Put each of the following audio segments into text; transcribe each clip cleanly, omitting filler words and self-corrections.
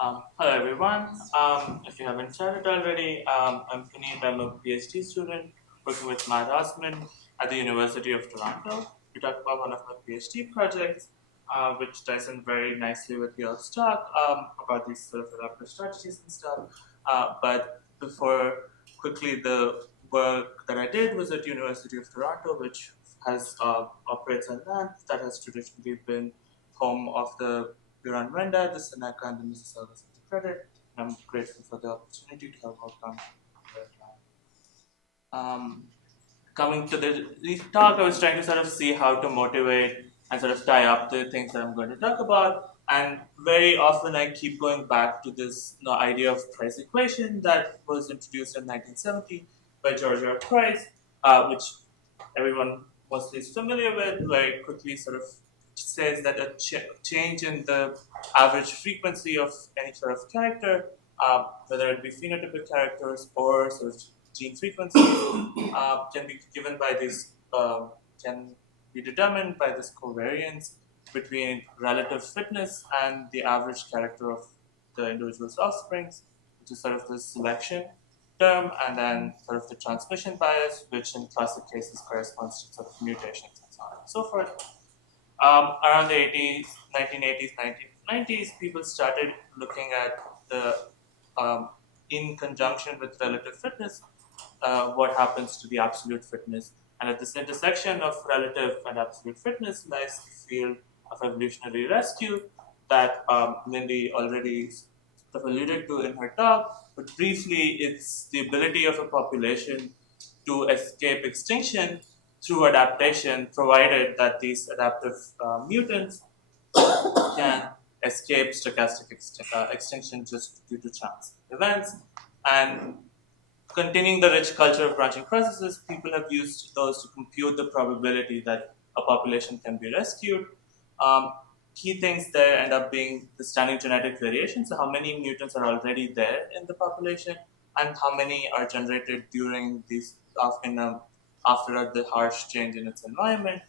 Hello everyone. If you haven't started already, I'm Puneeth. I'm a PhD student working with Matt Osman at the University of Toronto. We talk about one of my PhD projects, which ties in very nicely with your talk about these sort of adaptive strategies and stuff. But before quickly, the work that I did was at University of Toronto, which has operates on land that has traditionally been home of the Huron-Wendat, the Seneca, and the Mississaugas of the Credit. I'm grateful for the opportunity to have worked on that. Um, Coming to the talk, I was trying to sort of see how to motivate and sort of tie up the things that I'm going to talk about. And very often I keep going back to this idea of price equation that was introduced in 1970 by George R. Price, which everyone mostly is familiar with, very quickly sort of says that a change in the average frequency of any sort of character, whether it be phenotypic characters or sort of gene frequencies, can be given by this, can be determined by this covariance between relative fitness and the average character of the individual's offsprings, which is sort of the selection term, and then sort of the transmission bias, which in classic cases corresponds to sort of mutations and so on and so forth. Around the 1980s, 1990s, people started looking at the, in conjunction with relative fitness, what happens to the absolute fitness. And at this intersection of relative and absolute fitness lies the field of evolutionary rescue that Lindy already sort of alluded to in her talk. But briefly, it's the ability of a population to escape extinction through adaptation, provided that these adaptive mutants can escape stochastic extinction just due to chance events. And continuing the rich culture of branching processes, people have used those to compute the probability that a population can be rescued. Um, Key things there end up being the standing genetic variation, so how many mutants are already there in the population, and how many are generated during these after the harsh change in its environment.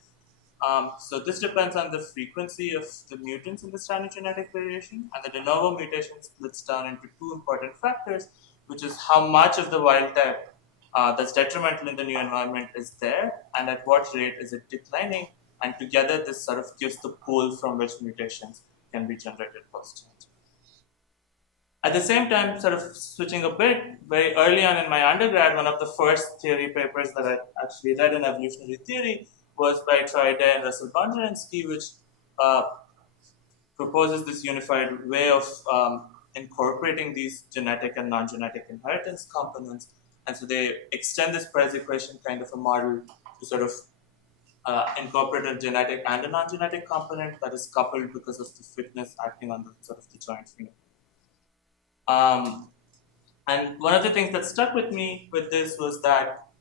So this depends on the frequency of the mutants in the standard genetic variation, and the de novo mutation splits down into two important factors, which is how much of the wild type that's detrimental in the new environment is there, and at what rate is it declining, and together this sort of gives the pool from which mutations can be generated post change. At the same time, sort of switching a bit, very early on in my undergrad, one of the first theory papers that I actually read in evolutionary theory was by Troy Day and Russell Bondurensky, which uh, proposes this unified way of incorporating these genetic and non-genetic inheritance components. And so they extend this price equation kind of a model to sort of incorporate a genetic and a non-genetic component that is coupled because of the fitness acting on the sort of the joint phenotype. Um, and one of the things that stuck with me with this was that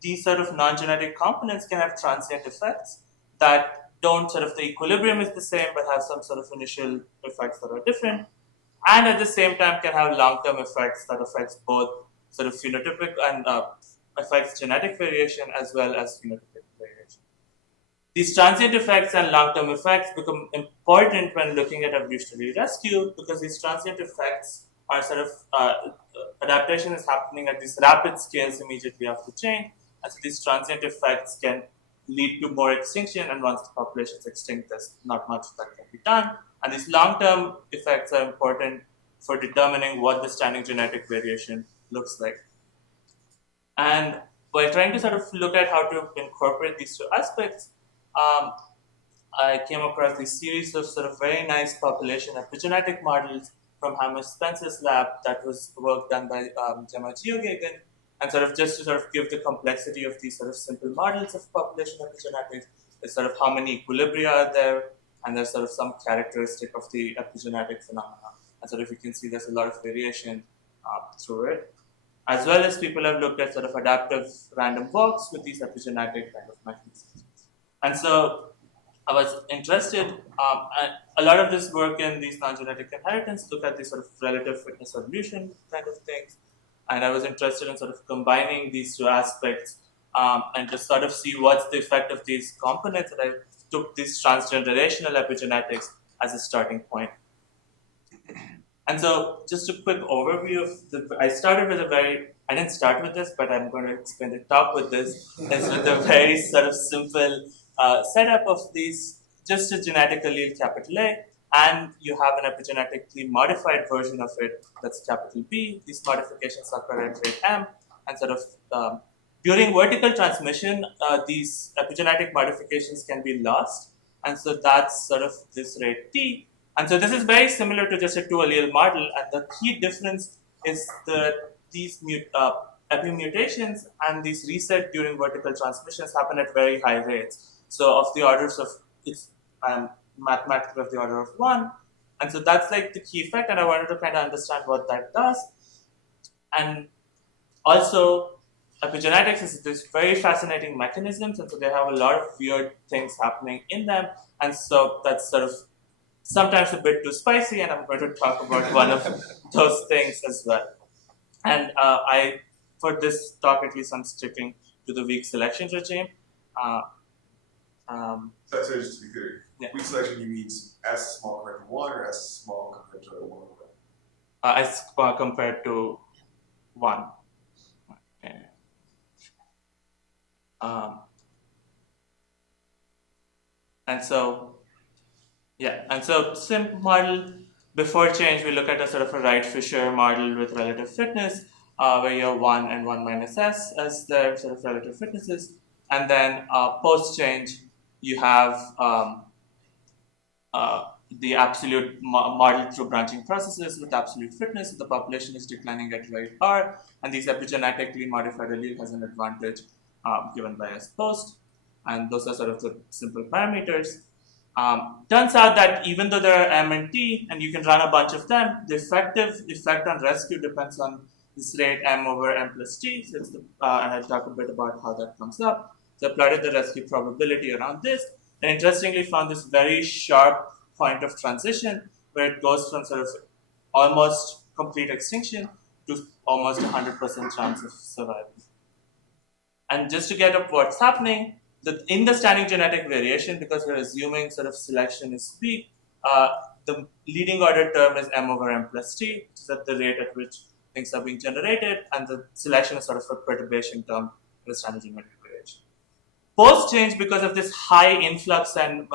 these sort of non-genetic components can have transient effects that don't sort of the equilibrium is the same, but have some sort of initial effects that are different, and at the same time can have long-term effects that affects both sort of phenotypic and affects genetic variation as well as phenotypic variation. These transient effects and long-term effects become important when looking at evolutionary rescue because these transient effects are sort of adaptation is happening at these rapid scales immediately after change, and so these transient effects can lead to more extinction. And once the population is extinct, there's not much that can be done. And these long-term effects are important for determining what the standing genetic variation looks like. And while trying to sort of look at how to incorporate these two aspects, um, I came across this series of sort of very nice population epigenetic models from Hamish Spencer's lab that was work done by Gemma Geoghegan. And sort of just to sort of give the complexity of these sort of simple models of population epigenetics, is sort of how many equilibria are there, and there's sort of some characteristic of the epigenetic phenomena. And sort of you can see there's a lot of variation through it. As well as people have looked at sort of adaptive random walks with these epigenetic kind of mechanisms. And so I was interested, and a lot of this work in these non-genetic inheritance look at these sort of relative fitness evolution kind of things. And I was interested in sort of combining these two aspects and to sort of see what's the effect of these components. And I took this transgenerational epigenetics as a starting point. And so, just a quick overview of I started with I didn't start with this, but I'm going to explain the talk with this. It's with a very sort of simple setup of these, just a genetic allele capital A, and you have an epigenetically modified version of it that's capital B. These modifications occur at rate M, and sort of during vertical transmission, these epigenetic modifications can be lost, and so that's sort of this rate T. And so this is very similar to just a two allele model, and the key difference is that these epimutations and these reset during vertical transmissions happen at very high rates. So of the orders of it's mathematically of the order of one, and so that's like the key effect. And I wanted to kind of understand what that does, and also epigenetics is this very fascinating mechanisms, and so they have a lot of weird things happening in them, and so that's sort of sometimes a bit too spicy, and I'm going to talk about one of those things as well. And for this talk, at least, I'm sticking to the weak selection regime. Uh, so just to be clear, yeah. Weak selection, you mean S small compared to 1 or S small compared to 1? S compared to 1. Okay. And so, yeah, and so SIMP model, before change, we look at a sort of a Wright-Fisher model with relative fitness, where you have 1 and 1 minus S as their sort of relative fitnesses. And then post-change, you have the absolute model through branching processes with absolute fitness. The population is declining at rate R, and these epigenetically modified allele has an advantage given by S post. And those are sort of the simple parameters. Turns out that even though there are M and T, and you can run a bunch of them, the effective effect on rescue depends on this rate M over M plus T. So and I'll talk a bit about how that comes up. So I plotted the rescue probability around this, and interestingly found this very sharp point of transition where it goes from sort of almost complete extinction to almost 100% chance of survival. And just to get up what's happening, in the standing genetic variation, because we're assuming sort of selection is weak, the leading order term is M over M plus T, which is at the rate at which things are being generated, and the selection is sort of a perturbation term in the standard genetic variation. Post change, because of this high influx and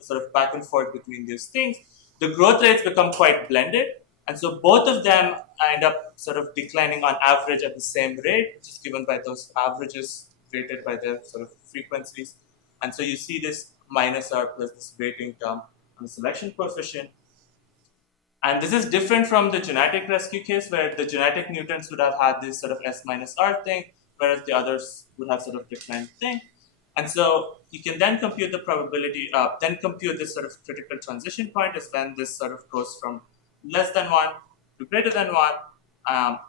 sort of back and forth between these things, the growth rates become quite blended. And so both of them end up sort of declining on average at the same rate, which is given by those averages rated by their sort of frequencies. And so you see this minus R plus this weighting term on the selection coefficient. And this is different from the genetic rescue case, where the genetic mutants would have had this sort of S minus R thing, whereas the others would have sort of different thing. And so you can then compute the probability, then compute this sort of critical transition point is when this sort of goes from less than 1 to greater than 1.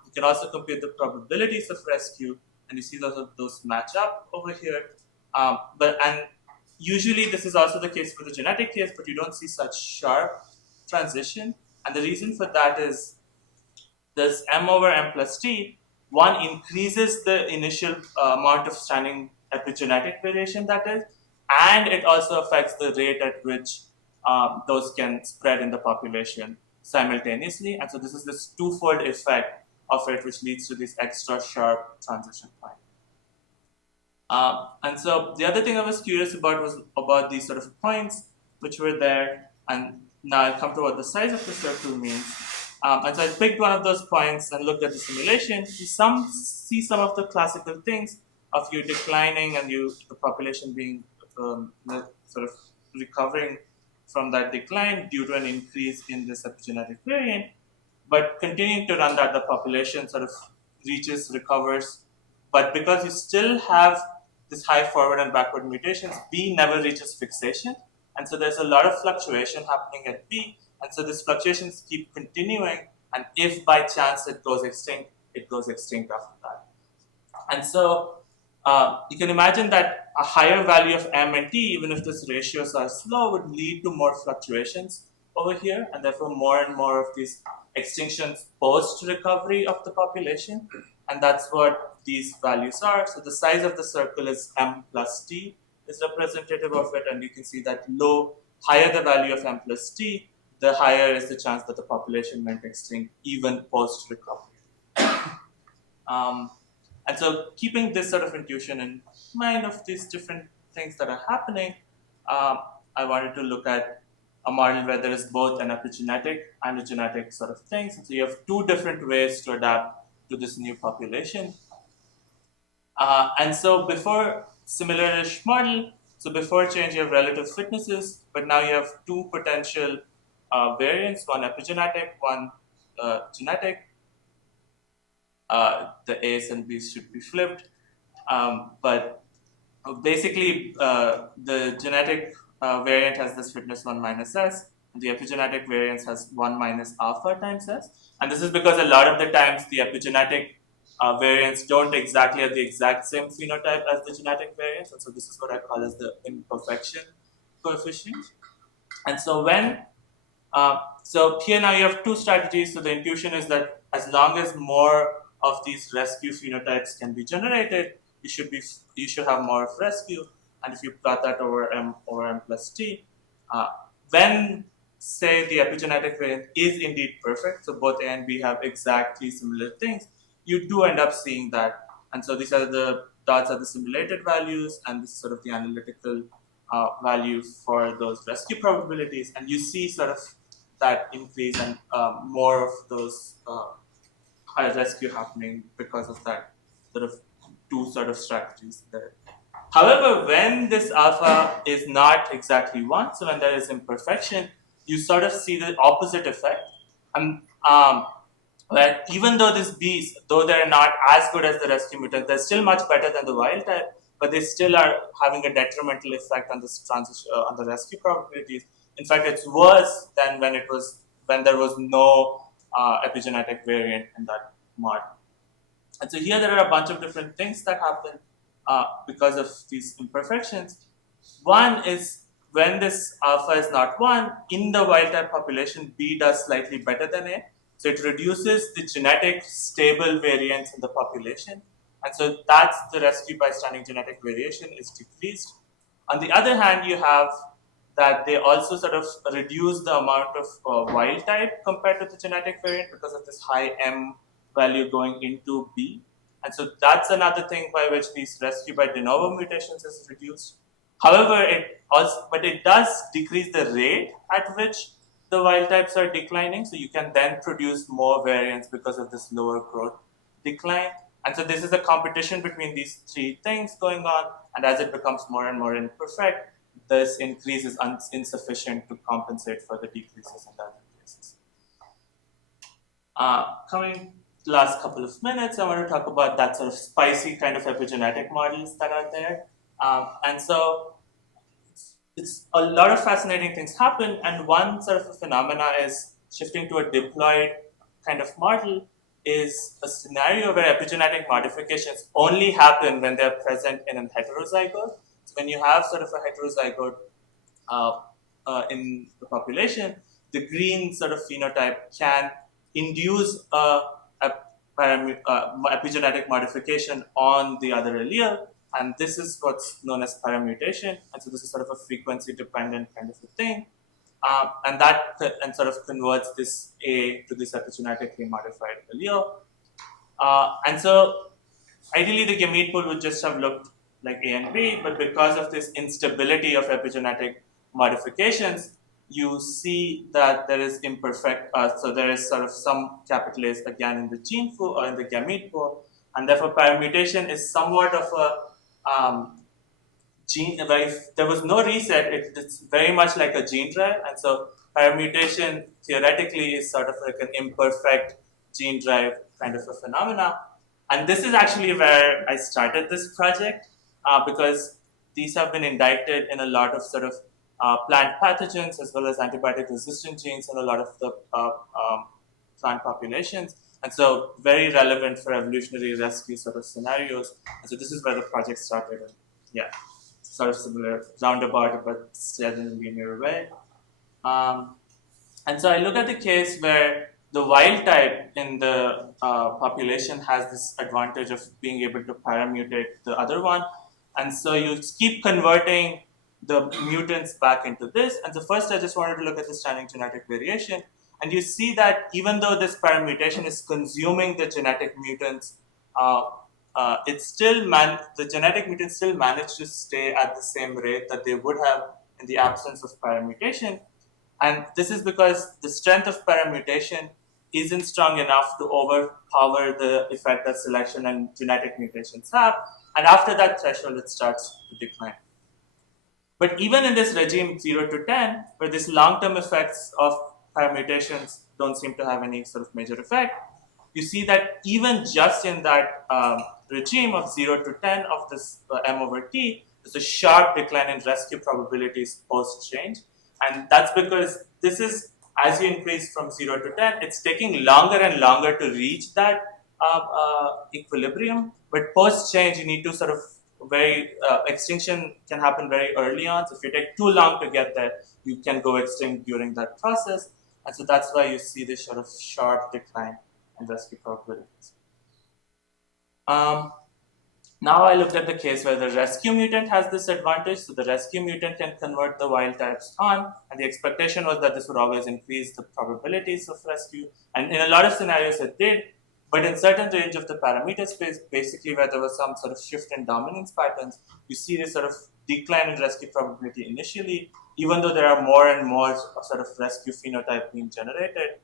You can also compute the probabilities of rescue, and you see those match up over here. And usually this is also the case for the genetic case, but you don't see such sharp transition. And the reason for that is this M over M plus T, one increases the initial amount of standing epigenetic variation that is, and it also affects the rate at which those can spread in the population simultaneously. And so this is this twofold effect of it, which leads to this extra sharp transition point. And so the other thing I was curious about was about these sort of points which were there, and now I'll come to what the size of the circle means. And so I picked one of those points and looked at the simulation. You see some of the classical things of you declining and the population being sort of recovering from that decline due to an increase in this epigenetic variant. But continuing to run that, the population sort of recovers. But because you still have this high forward and backward mutations, B never reaches fixation. And so there's a lot of fluctuation happening at B. And so these fluctuations keep continuing. And if by chance it goes extinct after that. And so you can imagine that a higher value of M and T, even if these ratios are slow, would lead to more fluctuations over here. And therefore more and more of these extinctions post-recovery of the population. And that's what these values are. So the size of the circle is M plus T is representative of it. And you can see that higher the value of M plus T, the higher is the chance that the population went extinct even post-recovery. And so keeping this sort of intuition in mind of these different things that are happening, um, I wanted to look at a model where there is both an epigenetic and a genetic sort of things. And so you have two different ways to adapt to this new population. And so before similar-ish model, so before change you have relative fitnesses, but now you have two potential variants, one epigenetic, one genetic. The A's and B's should be flipped. But basically, the genetic variant has this fitness 1 minus S, and the epigenetic variant has 1 minus alpha times S. And this is because a lot of the times the epigenetic variants don't exactly have the exact same phenotype as the genetic variants. And so this is what I call as the imperfection coefficient. And so so here now you have two strategies. So the intuition is that as long as more of these rescue phenotypes can be generated, you should have more of rescue. And if you plot that over m plus t, uh, when say the epigenetic variant is indeed perfect, so both A and B have exactly similar things, you do end up seeing that. And so these are the dots are the simulated values, and this is sort of the analytical value for those rescue probabilities, and you see sort of that increase and more of those rescue happening because of that sort of two sort of strategies there. However, when this alpha is not exactly 1, so when there is imperfection, you sort of see the opposite effect. And where even though these bees, though they're not as good as the rescue mutants, they're still much better than the wild type, but they still are having a detrimental effect on this transition on the rescue probabilities. In fact, it's worse than when there was no epigenetic variant in that model. And so here there are a bunch of different things that happen because of these imperfections. One is when this alpha is not 1, in the wild type population, B does slightly better than A. So it reduces the genetic stable variance in the population. And so that's the rescue by standing genetic variation is decreased. On the other hand, you have that they also sort of reduce the amount of wild type compared to the genetic variant because of this high M value going into B. And so that's another thing by which these rescue by de novo mutations is reduced. However, it does decrease the rate at which the wild types are declining. So you can then produce more variants because of this lower growth decline. And so this is a competition between these three things going on. And as it becomes more and more imperfect, this increase is insufficient to compensate for the decreases in the other cases. Coming the last couple of minutes, I want to talk about that sort of spicy kind of epigenetic models that are there. And so it's a lot of fascinating things happen, and one sort of a phenomena is shifting to a diploid kind of model is a scenario where epigenetic modifications only happen when they're present in a heterozygote. So when you have sort of a heterozygote in the population, the green sort of phenotype can induce a epigenetic modification on the other allele, and this is what's known as paramutation. And so this is sort of a frequency dependent kind of a thing, and that sort of converts this A to this epigenetically modified allele. And so ideally the gamete pool would just have looked like A and B, but because of this instability of epigenetic modifications, you see that there is imperfect, so there is sort of some capital A's again in the gene pool or in the gamete pool, and therefore paramutation is somewhat of a gene, if there was no reset, it's very much like a gene drive, and so paramutation theoretically is sort of like an imperfect gene drive kind of a phenomena. And this is actually where I started this project because these have been indicted in a lot of sort of plant pathogens as well as antibiotic resistant genes in a lot of the plant populations. And so very relevant for evolutionary rescue sort of scenarios. And so this is where the project started. And yeah, sort of similar, roundabout, but still in a linear way. And so I look at the case where the wild type in the population has this advantage of being able to paramutate the other one. And so you keep converting the mutants back into this. And so first I just wanted to look at the standing genetic variation. And you see that even though this permutation is consuming the genetic mutants, uh, the genetic mutants still manage to stay at the same rate that they would have in the absence of permutation. And this is because the strength of permutation isn't strong enough to overpower the effect that selection and genetic mutations have. And after that threshold, it starts to decline. But even in this regime 0 to 10, where these long-term effects of permutations don't seem to have any sort of major effect, you see that even just in that regime of 0 to 10 of this m over t, there's a sharp decline in rescue probabilities post-change. And that's because this is, as you increase from 0 to 10, it's taking longer and longer to reach that equilibrium. But post-change, you need to sort of extinction can happen very early on. So if you take too long to get there, you can go extinct during that process. And so that's why you see this sort of sharp decline in rescue probabilities. Now I looked at the case where the rescue mutant has this advantage. So the rescue mutant can convert the wild types on, and the expectation was that this would always increase the probabilities of rescue. And in a lot of scenarios it did, but in certain range of the parameter space, basically where there was some sort of shift in dominance patterns, you see this sort of decline in rescue probability initially, even though there are more and more sort of rescue phenotype being generated.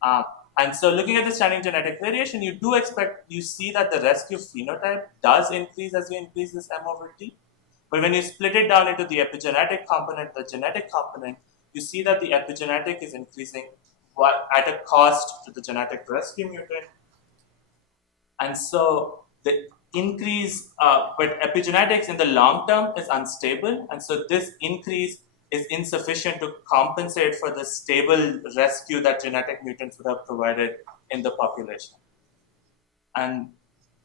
Uh, and so looking at the standing genetic variation, you see that the rescue phenotype does increase as you increase this M over T. But when you split it down into the epigenetic component, the genetic component, you see that the epigenetic is increasing at a cost to the genetic rescue mutant. And so the increase, but epigenetics in the long term is unstable. And so this increase is insufficient to compensate for the stable rescue that genetic mutants would have provided in the population. And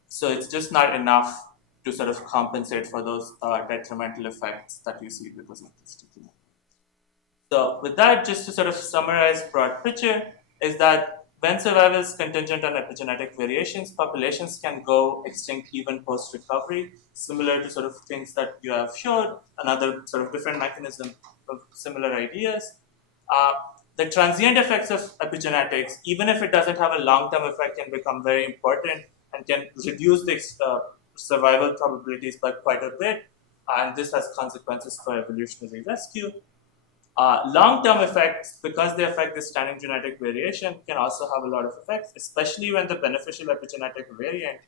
so it's just not enough to sort of compensate for those detrimental effects that you see because of this decline. So with that, just to sort of summarize broad picture, is that when survival is contingent on epigenetic variations, populations can go extinct even post-recovery, similar to sort of things that you have showed, another sort of different mechanism of similar ideas. The transient effects of epigenetics, even if it doesn't have a long-term effect, can become very important and can reduce the survival probabilities by quite a bit. And this has consequences for evolutionary rescue. Long-term effects, because they affect the standing genetic variation, can also have a lot of effects, especially when the beneficial epigenetic variant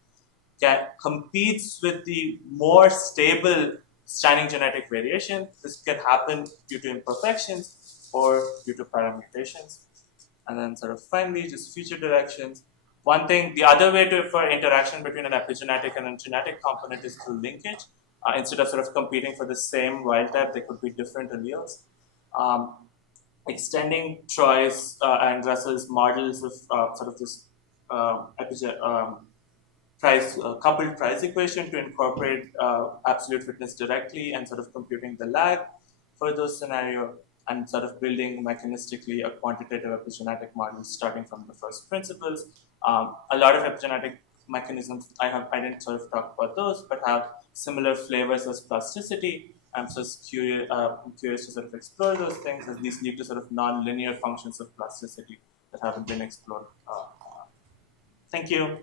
competes with the more stable standing genetic variation. This can happen due to imperfections or due to permutations. And then sort of finally, just future directions. One thing, the other way for interaction between an epigenetic and a genetic component is through linkage. Instead of sort of competing for the same wild type, they could be different alleles. Extending Troy's and Russell's models of sort of this coupled price equation to incorporate absolute fitness directly and sort of computing the lag for those scenarios and sort of building mechanistically a quantitative epigenetic model starting from the first principles. A lot of epigenetic mechanisms, I didn't sort of talk about those, but have similar flavors as plasticity. I'm just curious, to sort of explore those things, as these lead to sort of non-linear functions of plasticity that haven't been explored. Thank you.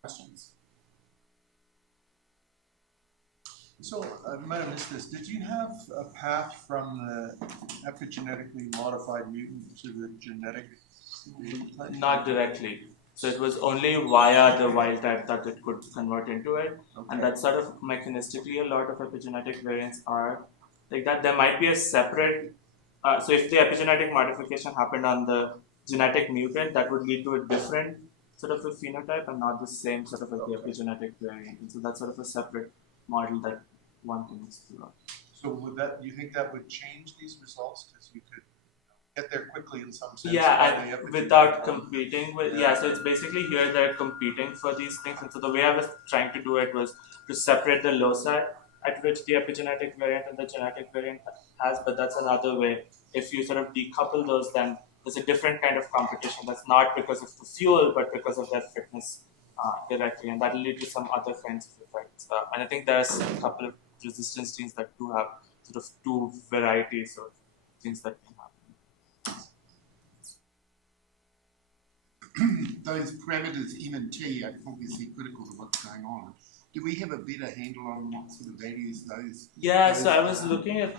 Questions? So I might have missed this. Did you have a path from the epigenetically modified mutant to the genetic mutant? Not directly. So it was only via the wild type that it could convert into it. Okay. And that's sort of mechanistically a lot of epigenetic variants are like that. There might be a separate, so if the epigenetic modification happened on the genetic mutant, that would lead to a different sort of a phenotype and not the same sort of the epigenetic variant. And so that's sort of a separate model that one can explore. So would that, do you think that would change these results? Because you could get there quickly in some sense. Yeah, and without competing with, so it's basically here they're competing for these things. And so the way I was trying to do it was to separate the loci at which the epigenetic variant and the genetic variant has, but that's another way. If you sort of decouple those, then there's a different kind of competition that's not because of the fuel, but because of their fitness directly, and that will lead to some other kinds of effects. And I think there's a couple of resistance genes that do have sort of two varieties of things that can happen. Those parameters M and T are obviously critical to what's going on. Do we have a better handle on what sort of values those? Yeah, those so I was looking at.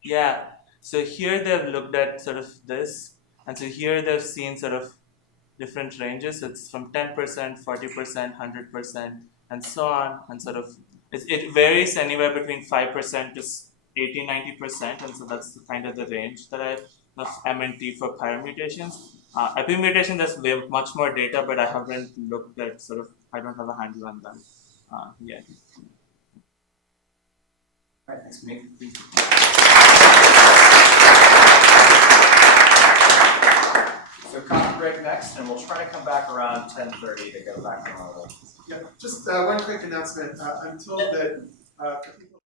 Yeah, so here they've looked at sort of this, and so here they've seen sort of different ranges. It's from 10%, 40%, 100%, and so on, and sort of it varies anywhere between 5% to 80, 90%, and so that's kind of the range that I of MNT for permutations. Epimutation, there's much more data, but I haven't looked at sort of, I don't have a handle on that yet. All right, thanks, Puneeth. So coffee break next, and we'll try to come back around 10:30 to go back on our roll. Yeah, just one quick announcement. I'm told that for people